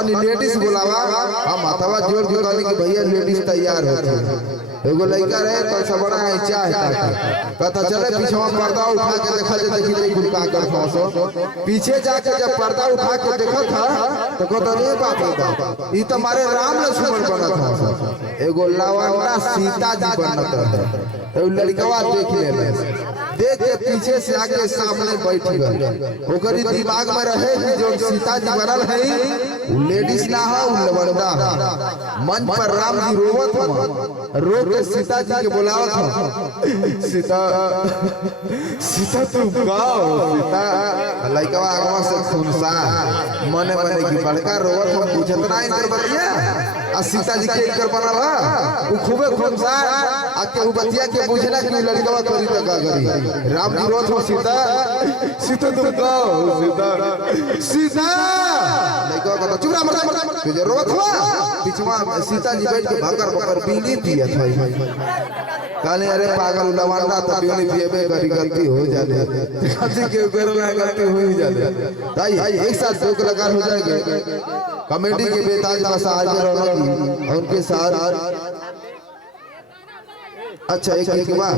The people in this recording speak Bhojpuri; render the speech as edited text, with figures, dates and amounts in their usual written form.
तनी लेडीज बुलावा हम माथावा जोर के कहनी कि भैया लेडीज तैयार होते एगो लड़का रहे तो सब बड़ा है चाय कहता चले पीछे पर्दा उठा के देखा जे देखी नहीं गुलका कर फंसो पीछे जाके जब पर्दा उठा के देखा था तो कहता रे बाप रे बाप ई तो हमारे राम लक्ष्मण बना था एगो लवंडा सीता जी बनत है तो लड़कवा देख ले देख के पीछे से आके सामने बैठ गए ओकरी दिमाग में रहे कि जो सीता जी बनल है लेडीज ना हो लवंडा मंच पर राम जी रोवत हो रो के सीता जी के बुलावत हो सीता सीता तुम गाओ सीता लड़कवा आगवा से खुनसा मने मने की बड़का रोवत हो पूछत ना इनकर बतिया आ सीता जी के इनकर बनल है उ खूबे खुनसा आके उ बतिया के बुझला कि लड़कवा करी त का करी राम जी रोत हो सीता सीता तुम गाओ सीता सीता लड़कवा कहता चुप रह मत तुझे रोत हुआ पिछवा सीता जी बैठ के भकर भकर बीड़ी पियत है कहले अरे पागल लवंडा तो बीड़ी पिएबे करी गलती हो जाले गलती के ऊपर में गलती हो ही जाले भाई एक साथ दो कलाकार हो जाएंगे कमेटी के बेताज भाषा आज रौनक उनके साथ अच्छा एक बार